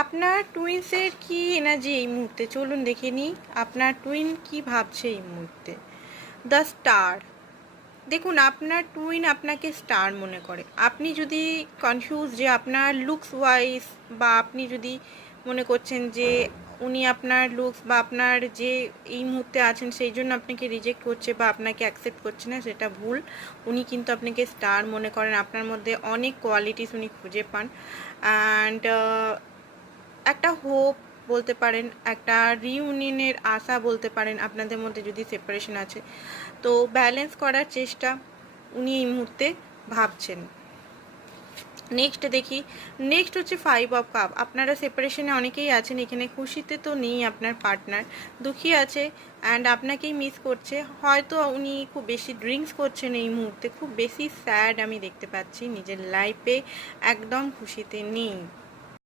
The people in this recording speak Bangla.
আপনার টুইন্সের কি এনার্জি এই মুহূর্তে, চলুন দেখে নিই আপনার টুইন কি ভাবছে এই মুহূর্তে। The star. দেখুন, আপনার টুইন আপনাকে স্টার মনে করে। আপনি যদি কনফিউজ যে আপনার লুকস ওয়াইজ, বা আপনি যদি মনে করছেন যে উনি আপনার লুকস বা আপনার যে এই মুহূর্তে আছেন সেই জন্য আপনাকে রিজেক্ট করছে বা আপনাকে অ্যাকসেপ্ট করছে না, সেটা ভুল। উনি কিন্তু আপনাকে স্টার মনে করেন। আপনার মধ্যে অনেক কোয়ালিটিস উনি খুঁজে পান। অ্যান্ড একটা হোপ বলতে পারেন, একটা রিইউনিয়নের আশা বলতে পারেন। আপনাদের মধ্যে যদি সেপারেশন আছে তো ব্যালেন্স করার চেষ্টা উনি এই মুহূর্তে ভাবছেন। নেক্সট দেখি, নেক্সট হচ্ছে 5 অফ কাপ। আপনারা সেপারেশনে অনেকেই আছেন, এখানে খুশিতে তো নেই আপনার পার্টনার, দুঃখী আছে অ্যান্ড আপনাকেই মিস করছে। হয়তো উনি খুব বেশি ড্রিঙ্কস করছেন এই মুহূর্তে, খুব বেশি স্যাড আমি দেখতে পাচ্ছি, নিজের লাইফে একদম খুশিতে নেই।